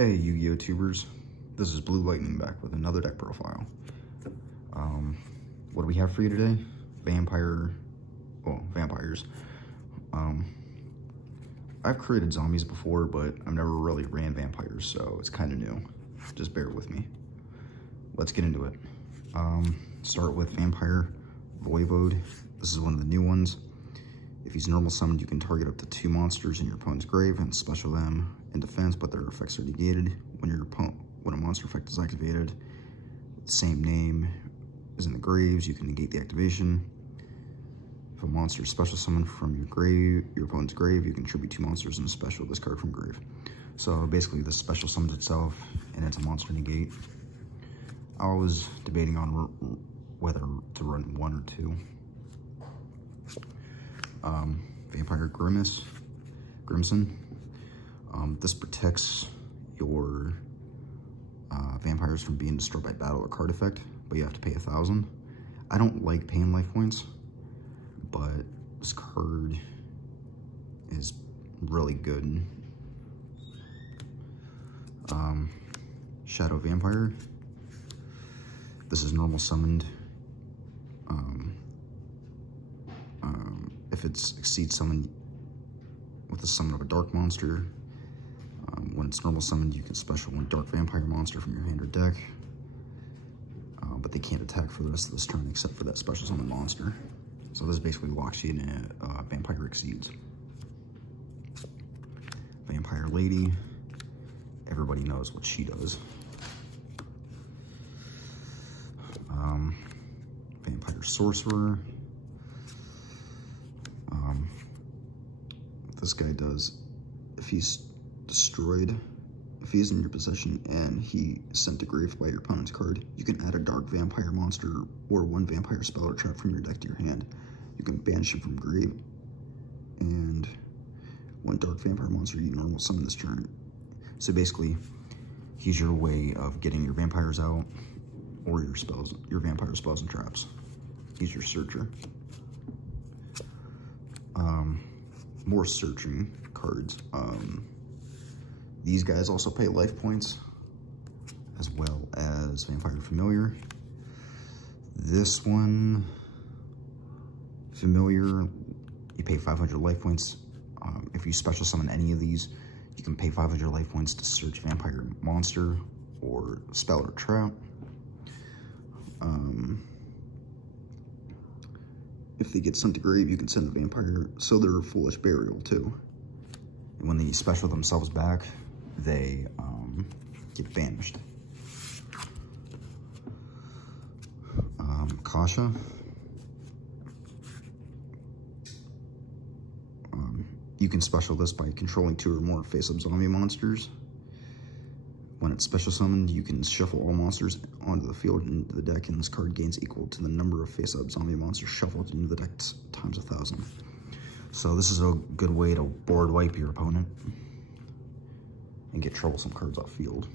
Hey Yu-Gi-Oh tubers, this is Blue Lightning back with another deck profile. What do we have for you today? Vampires. I've created zombies before, but I've never really ran vampires, so it's kind of new. Just bear with me. Let's get into it. Start with Vampire Voivode. This is one of the new ones. If he's normal summoned, you can target up to 2 monsters in your opponent's grave and special them in defense, but their effects are negated. When a monster effect is activated, the same name is in the graves, you can negate the activation. If a monster is special summoned from your opponent's grave, you contribute 2 monsters in a special discard from grave. So basically, this special summons itself, and it's a monster negate. I was debating on whether to run 1 or 2. Vampire Grimson. This protects your vampires from being destroyed by battle or card effect, but you have to pay 1,000. I don't like paying life points, but this card is really good. Shadow Vampire. This is normal summoned. If it exceeds summon with the summon of a dark monster, when it's normal summoned, you can special 1 dark vampire monster from your hand or deck, but they can't attack for the rest of this turn except for that special summon monster. So this basically locks you in a Vampire Exceeds. Vampire Lady. Everybody knows what she does. Vampire Sorcerer. This guy does, if he's destroyed, if he's in your possession and he is sent to grave by your opponent's card, you can add a dark vampire monster or 1 vampire spell or trap from your deck to your hand. You can banish him from grave, and 1 dark vampire monster you normal summon this turn. So basically, he's your way of getting your vampires out or your vampire spells and traps. He's your searcher. More searching cards. These guys also pay life points, as well as Vampire Familiar. This one, Familiar, you pay 500 life points. If you special summon any of these, you can pay 500 life points to search Vampire Monster or spell or trap. If they get sent to grave, you can send the vampire, so they're Foolish Burial too. And when they special themselves back, they get banished. Kasha. You can special this by controlling 2 or more face-up zombie monsters. When it's special summoned, you can shuffle all monsters onto the field and into the deck, and this card gains equal to the number of face-up zombie monsters shuffled into the deck times 1,000. So this is a good way to board wipe your opponent and get troublesome cards off field.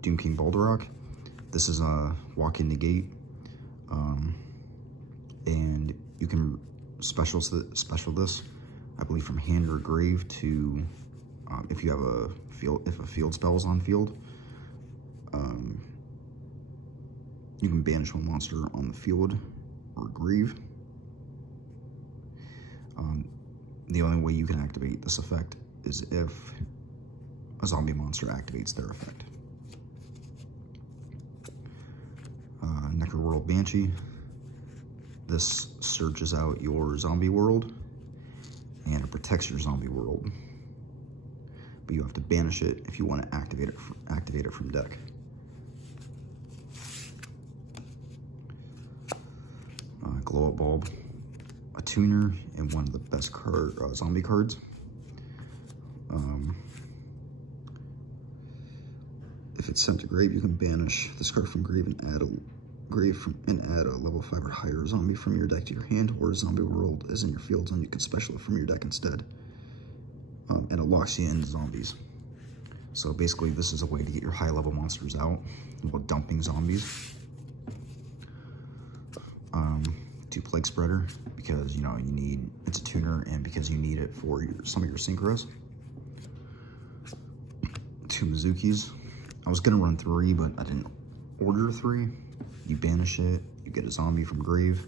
Doom King Balderrock. This is a walk-in negate, and you can special this, I believe, from hand or grave to, if you have if a field spell is on field, you can banish 1 monster on the field or grave. The only way you can activate this effect is if a zombie monster activates their effect. Necroworld Banshee. This searches out your zombie world, and it protects your zombie world, but you have to banish it if you want to activate it from deck. Glow Up Bulb, a tuner, and one of the best zombie cards. If it's sent to grave, you can banish this card from grave and add a level 5 or higher zombie from your deck to your hand, or a zombie world is in your field zone, you can special it from your deck instead. And it locks you into zombies. So basically, this is a way to get your high level monsters out while dumping zombies. 2 Plague Spreader, because, you know, you need, it's a tuner, and because you need it for some of your synchros. 2 Mizukis. I was gonna run 3, but I didn't order 3. You banish it, you get a zombie from grave.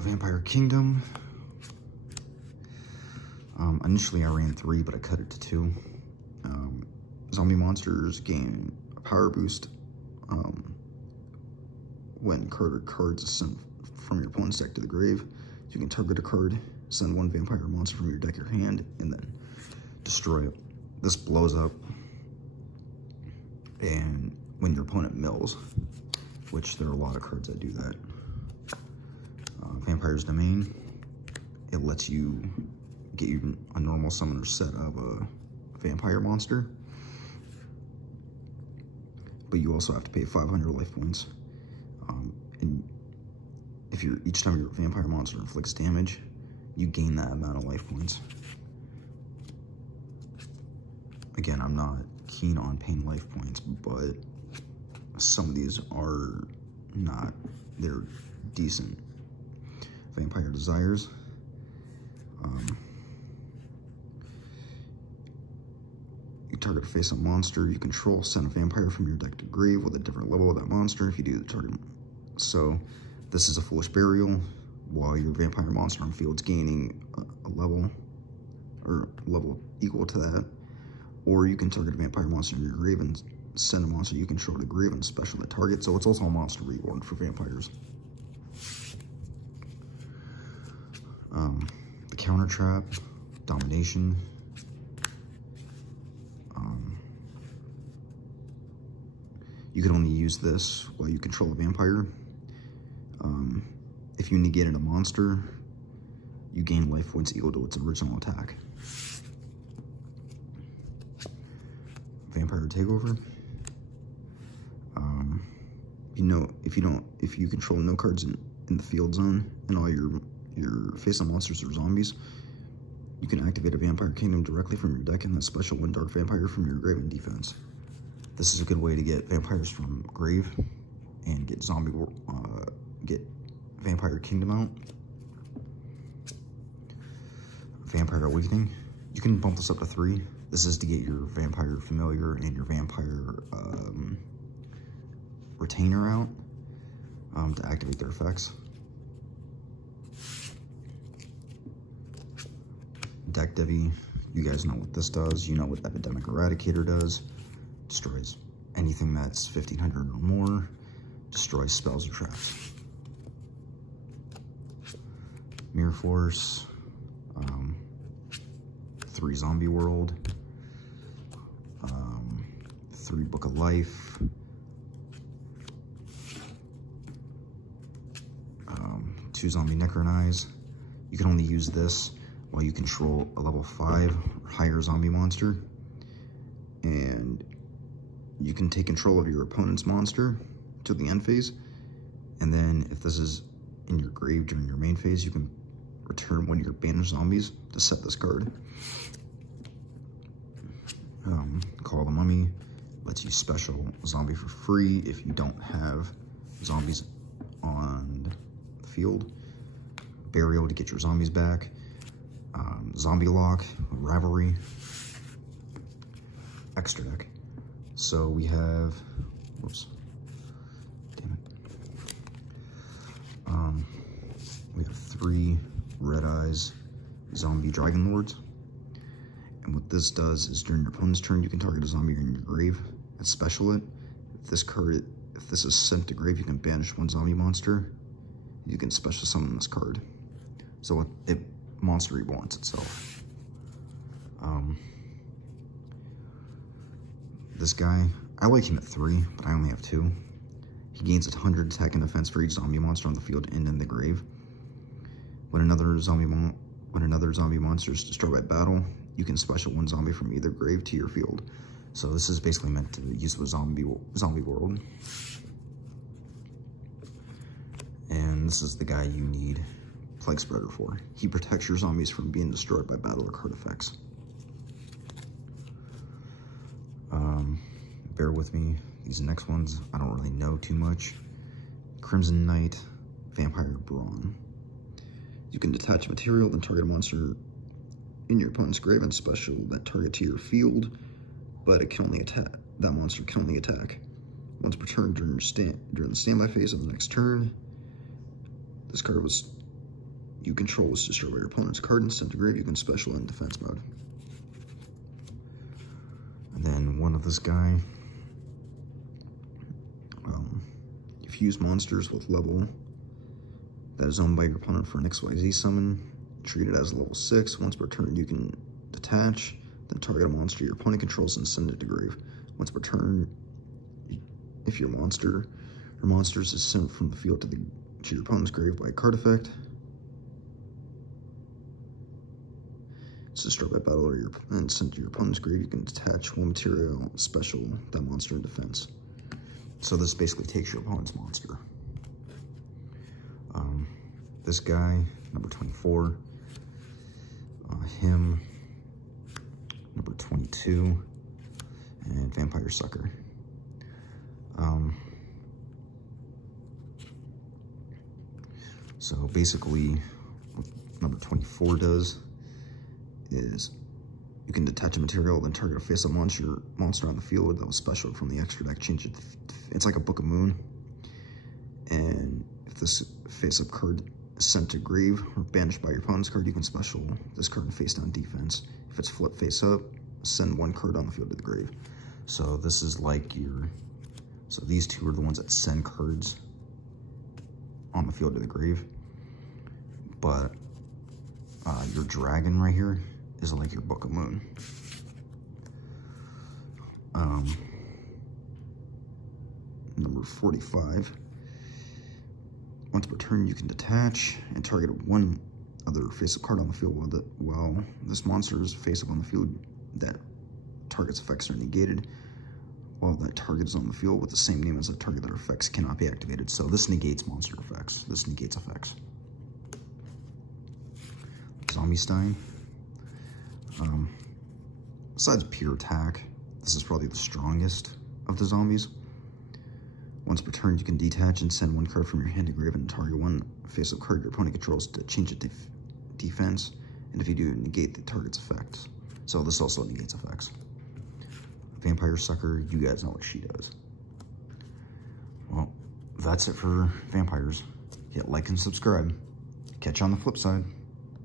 Vampire Kingdom. Initially I ran 3, but I cut it to 2. Zombie monsters gain a power boost when cards are sent from your opponent's deck to the grave. You can target a card, send 1 vampire monster from your deck or hand, and then destroy it. This blows up, and when your opponent mills, which there are a lot of cards that do that. Vampire's Domain. It lets you get you a normal summoner set of a vampire monster, but you also have to pay 500 life points. And if each time your vampire monster inflicts damage, you gain that amount of life points. Again, I'm not keen on paying life points, but some of these are not. They're decent. Vampire Desires. You target a face-up monster you control, send a vampire from your deck to grave with a different level of that monster if you do the target. So this is a Foolish Burial. While your vampire monster on the field's gaining a level, or level equal to that, or you can target a vampire monster in your grave and send a monster you control to grave and special that target. So it's also a monster reborn for vampires. The Counter Trap, Domination. You can only use this while you control a vampire. If you negated a monster, you gain life points equal to its original attack. Vampire Takeover. If you control no cards in the field zone and all your face-up monsters are zombies, you can activate a Vampire Kingdom directly from your deck and then special 1 Dark Vampire from your grave in defense. This is a good way to get vampires from grave and get Vampire Kingdom out. Vampire Awakening. You can bump this up to 3. This is to get your Vampire Familiar and your Vampire Retainer out to activate their effects. Deck Devi. You guys know what this does. You know what Epidemic Eradicator does. Destroys anything that's 1500 or more. Destroys spells or traps. Mirror Force. 3 Zombie World. 3 Book of Life. 2 Zombie Necronize. You can only use this while you control a level 5 or higher zombie monster. And you can take control of your opponent's monster to the end phase. And then if this is in your grave during your main phase, you can return 1 of your banished zombies to set this card. Call the Mummy. Lets you special zombie for free if you don't have zombies on the field. Burial to get your zombies back. Zombie Lock, Rivalry, extra deck. So we have, whoops, damn it. We have 3 Red Eyes Zombie Dragon Lords. And what this does is during your opponent's turn, you can target a zombie in your grave and special it. If this is sent to grave, you can banish 1 zombie monster. You can special summon this card. So it monster reborns itself. This guy, I like him at 3, but I only have 2. He gains 100 attack and defense for each zombie monster on the field and in the grave. When another zombie monster is destroyed by battle, you can special 1 zombie from either grave to your field. So this is basically meant to use with zombie world. And this is the guy you need Plague Spreader for. He protects your zombies from being destroyed by battle or card effects. Bear with me. These next ones, I don't really know too much. Crimson Knight, Vampire Brawn. You can detach material, then target a monster in your opponent's grave and special that target to your field, but it can only attack. That monster can only attack once per turn during the standby phase of the next turn. This card you control was destroyed by your opponent's card and sent to grave. You can special in defense mode. And then one of this guy. If you use monsters with level that is owned by your opponent for an XYZ summon, treat it as level 6. Once per turn, you can detach, then target a monster your opponent controls and send it to grave. Once per turn, if your monster or monsters is sent from the field to your opponent's grave by a card effect, it's destroyed by battle and sent to your opponent's grave, you can detach one material special that monster in defense. So this basically takes your opponent's monster. This guy, number 24, him, number 22, and Vampire Sucker. So basically, what number 24 does is you can detach a material, then target a face-up monster on the field that was special from the extra deck. Change it. It's like a Book of Moon. And if this face-up card is sent to grave or banished by your opponent's card, you can special this card in face-down defense. If it's flipped face-up, send one card on the field to the grave. So this is like so these two are the ones that send cards on the field to the grave. But your dragon right here is like your Book of Moon. Number 45. Once per turn, you can detach and target one other face-up card on the field while this monster is face-up on the field. That target's effects are negated while that target is on the field with the same name as the target. Their effects cannot be activated. So this negates monster effects. This negates effects. Zombie Stein. Besides pure attack, this is probably the strongest of the zombies. Once per turn, you can detach and send one card from your hand to grave and target one face-up card your opponent controls to change it to defense. And if you do, negate the target's effects. So this also negates effects. Vampire Sucker, you guys know what she does. Well, that's it for vampires. Hit like and subscribe. Catch you on the flip side.